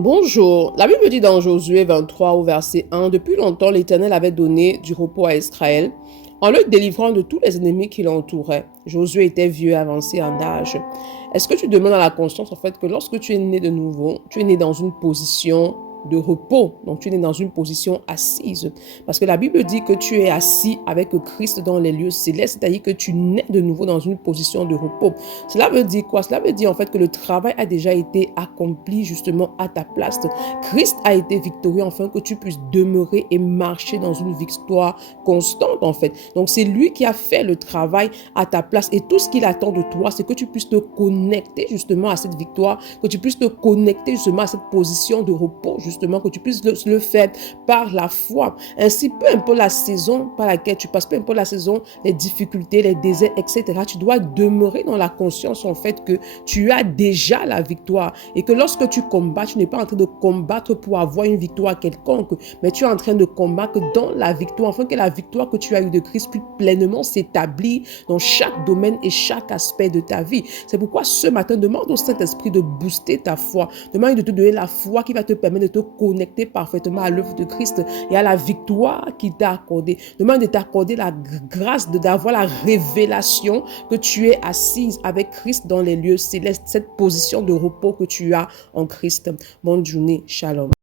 Bonjour, la Bible dit dans Josué 23 au verset 1, depuis longtemps l'Éternel avait donné du repos à Israël en le délivrant de tous les ennemis qui l'entouraient. Josué était vieux et avancé en âge. Est-ce que tu demandes à la conscience en fait que lorsque tu es né de nouveau, tu es né dans une position de repos, donc tu es né dans une position assise, parce que la Bible dit que tu es assis avec Christ dans les lieux célestes, c'est-à-dire que tu nais de nouveau dans une position de repos. Cela veut dire quoi? Cela veut dire en fait que le travail a déjà été accompli justement à ta place. Christ a été victorieux afin que tu puisses demeurer et marcher dans une victoire constante en fait. Donc c'est lui qui a fait le travail à ta place et tout ce qu'il attend de toi, c'est que tu puisses te connecter justement à cette victoire, que tu puisses te connecter justement à cette position de repos, justement, que tu puisses le faire par la foi. Ainsi, peu importe la saison par laquelle tu passes, peu importe la saison, les difficultés, les déserts, etc., tu dois demeurer dans la conscience en fait que tu as déjà la victoire et que lorsque tu combats, tu n'es pas en train de combattre pour avoir une victoire quelconque, mais tu es en train de combattre dans la victoire, afin que la victoire que tu as eue de Christ puisse pleinement s'établir dans chaque domaine et chaque aspect de ta vie. C'est pourquoi ce matin, demande au Saint-Esprit de booster ta foi, demande de te donner la foi qui va te permettre de te connecter parfaitement à l'œuvre de Christ et à la victoire qu'il t'a accordée. Demande de t'accorder la grâce d'avoir la révélation que tu es assise avec Christ dans les lieux célestes, cette position de repos que tu as en Christ. Bonne journée, shalom.